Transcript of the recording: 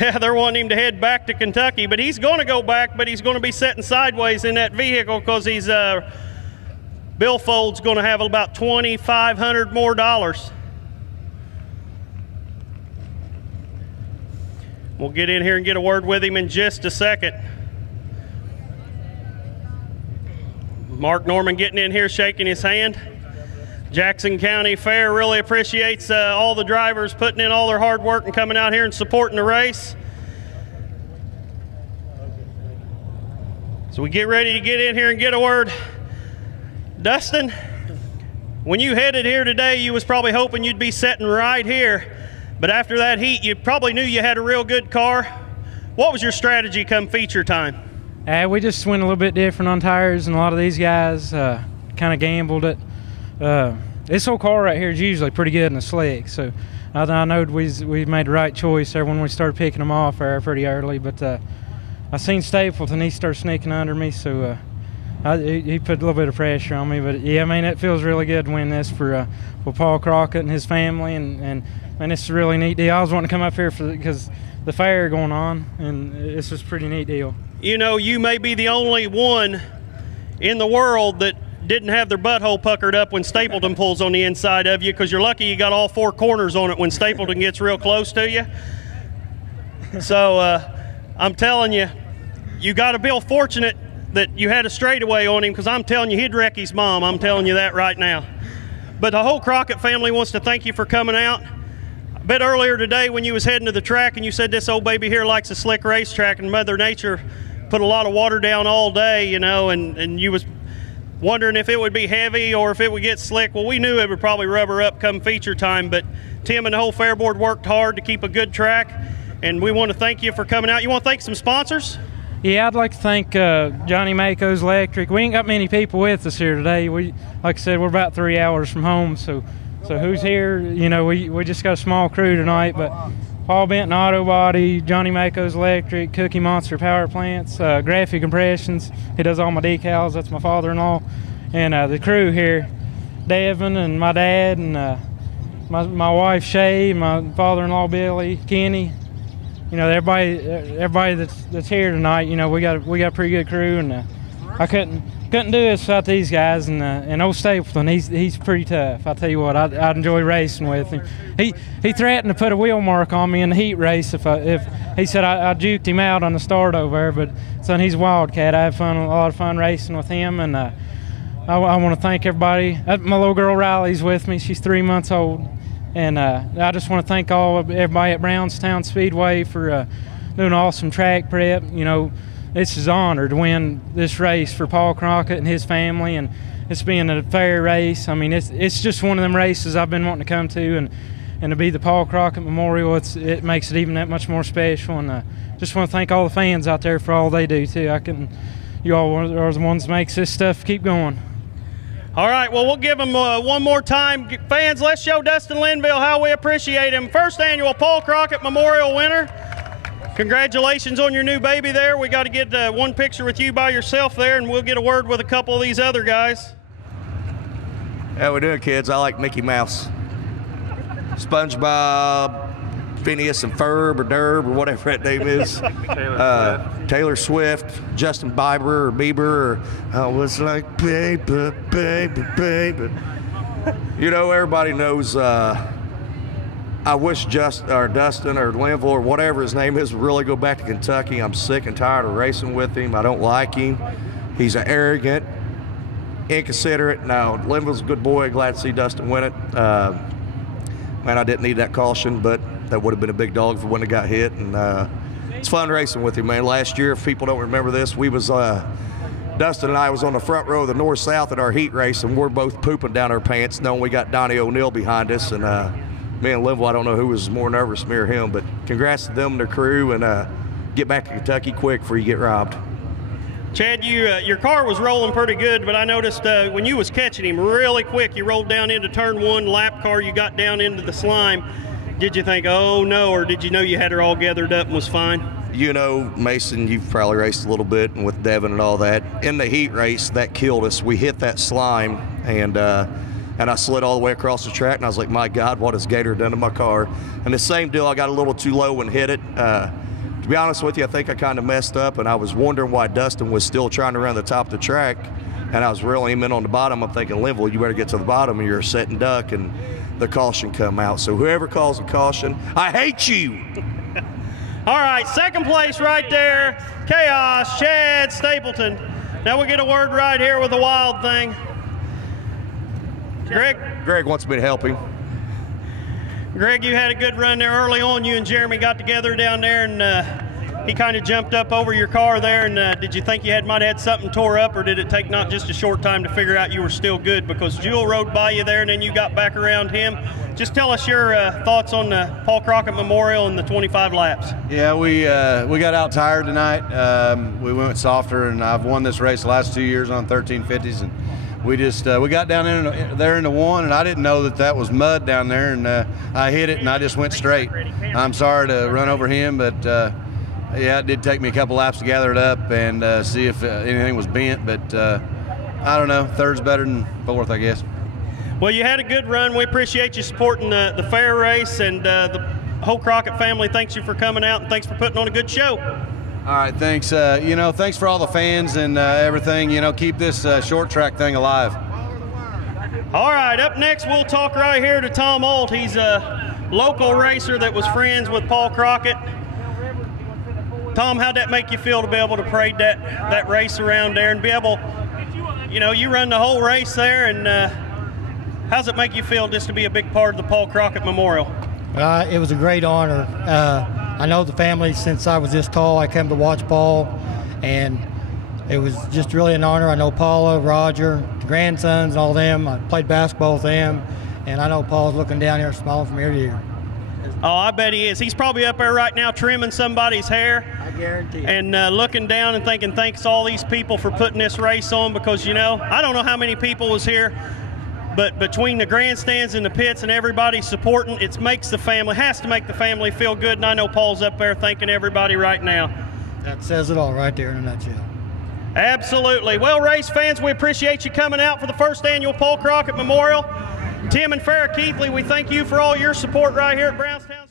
Yeah, they're wanting him to head back to Kentucky, but he's going to go back, but he's going to be sitting sideways in that vehicle because he's billfold's going to have about $2,500 more. We'll get in here and get a word with him in just a second. Mark Norman getting in here, shaking his hand. Jackson County Fair really appreciates all the drivers putting in all their hard work and coming out here and supporting the race. So we get ready to get in here and get a word. Dustin, when you headed here today, you was probably hoping you'd be sitting right here, but after that heat, you probably knew you had a real good car. What was your strategy come feature time? We just went a little bit different on tires, and a lot of these guys kind of gambled it. This whole car right here is usually pretty good in the slick, so I know we made the right choice there when we started picking them off there pretty early. But I seen Stapleton, he started sneaking under me, so he put a little bit of pressure on me. But yeah, I mean, it feels really good to win this for Paul Crockett and his family, and it's a really neat deal. I was wanting to come up here because the fair going on, and it's just a pretty neat deal. You know, you may be the only one in the world that didn't have their butthole puckered up when Stapleton pulls on the inside of you, because you're lucky you got all four corners on it when Stapleton gets real close to you. So I'm telling you, you got to feel fortunate that you had a straightaway on him, because I'm telling you, he'd wreck his mom. I'm telling you that right now. But the whole Crockett family wants to thank you for coming out. A bit earlier today when you was heading to the track and you said this old baby here likes a slick racetrack, and Mother Nature put a lot of water down all day, you know, and you was wondering if it would be heavy or if it would get slick. Well, we knew it would probably rubber up come feature time, but Tim and the whole fair board worked hard to keep a good track, and we want to thank you for coming out. You want to thank some sponsors? Yeah, I'd like to thank Johnny Mako's Electric. We ain't got many people with us here today. Like I said, we're about 3 hours from home, so who's here? You know, we just got a small crew tonight, but Paul Benton Auto Body, Johnny Mako's Electric, Cookie Monster Power Plants, Graphic Impressions. He does all my decals. That's my father-in-law. And the crew here, Devin and my dad and my wife Shay, my father-in-law Billy, Kenny. You know, everybody that's here tonight. You know, we got a pretty good crew, and I couldn't do this without these guys. And old Stapleton, he's pretty tough. I tell you what, I enjoy racing with him. He threatened to put a wheel mark on me in the heat race if he said I juked him out on the start over there. But son, he's a wildcat. I have a lot of fun racing with him, and I want to thank everybody. My little girl Riley's with me. She's 3 months old. And I just want to thank everybody at Brownstown Speedway for doing awesome track prep. You know, it's an honor to win this race for Paul Crockett and his family, and it's being a fair race. I mean, it's just one of them races I've been wanting to come to, and to be the Paul Crockett Memorial, it makes it even that much more special. And just want to thank all the fans out there for all they do too. You all are the ones that makes this stuff keep going. All right, well, we'll give him one more time. Fans, let's show Dustin Linville how we appreciate him. First annual Paul Crockett Memorial winner. Congratulations on your new baby there. We got to get one picture with you by yourself there, and we'll get a word with a couple of these other guys. How we doing, kids? I like Mickey Mouse. SpongeBob, Phineas and Ferb or Derb or whatever that name is. Taylor Swift, Justin Bieber or Bieber, or I was like, baby, baby, baby. You know, everybody knows. I wish Dustin or Linville or whatever his name is would really go back to Kentucky. I'm sick and tired of racing with him. I don't like him. He's an arrogant, inconsiderate. Now, Linville's a good boy. Glad to see Dustin win it. Man, I didn't need that caution, but that would have been a big dog for when it got hit. And it's fun racing with him, man. Last year, if people don't remember this, we was Dustin and I was on the front row of the North-South at our heat race, and we're both pooping down our pants, knowing we got Donnie O'Neill behind us. And me and Linville, I don't know who was more nervous, me or him, but congrats to them and their crew, and get back to Kentucky quick before you get robbed. Chad, your car was rolling pretty good, but I noticed when you was catching him really quick, you rolled down into turn one, lap car, you got down into the slime. Did you think, oh no, or did you know you had her all gathered up and was fine? You know, Mason, you've probably raced a little bit, and with Devin and all that. In the heat race, that killed us. We hit that slime, and and I slid all the way across the track, and I was like, my God, what has Gator done to my car? And the same deal, I got a little too low and hit it. To be honest with you, I think I kind of messed up, and I was wondering why Dustin was still trying to run the top of the track, and I was reeling him in on the bottom. I'm thinking, Linville, you better get to the bottom, or you're a sitting duck, and the caution come out. So whoever calls a caution, I hate you. All right, second place right there, Chaos, Chad Stapleton. Now we get a word right here with the Wild Thing. Greg wants me to help him. Greg, you had a good run there early on. You and Jeremy got together down there, and he kind of jumped up over your car there. And did you think you might have had something tore up, or did it take not just a short time to figure out you were still good? Because Jewel rode by you there, and then you got back around him. Just tell us your thoughts on the Paul Crockett Memorial and the 25 laps. Yeah, we got out tired tonight. We went softer, and I've won this race the last 2 years on 1350s, and we just we got down there in the one, and I didn't know that was mud down there, and I hit it, and I just went straight. I'm sorry to run over him, but yeah, it did take me a couple laps to gather it up and see if anything was bent, but I don't know. Third's better than fourth, I guess. Well, you had a good run. We appreciate you supporting the fair race, and the whole Crockett family thanks you for coming out, and thanks for putting on a good show. All right, thanks. Thanks for all the fans and everything. Keep this short track thing alive. All right, up next we'll talk right here to Tom Ault. He's a local racer that was friends with Paul Crockett. Tom, how'd that make you feel to be able to parade that race around there and be able, you run the whole race there, and how's it make you feel just to be a big part of the Paul Crockett Memorial? It was a great honor. I know the family since I was this tall. I came to watch Paul, and it was just really an honor. I know Paula, Roger, the grandsons, and all them. I played basketball with them, and I know Paul's looking down here smiling from ear to ear. Oh, I bet he is. He's probably up there right now trimming somebody's hair. I guarantee. And looking down and thinking, thanks all these people for putting this race on, because, I don't know how many people was here, but between the grandstands and the pits and everybody supporting, it makes the family, has to make the family feel good, and I know Paul's up there thanking everybody right now. That says it all right there in a nutshell. Absolutely. Well, race fans, we appreciate you coming out for the first annual Paul Crockett Memorial. Tim and Farrah Keithley, we thank you for all your support right here at Brownstown.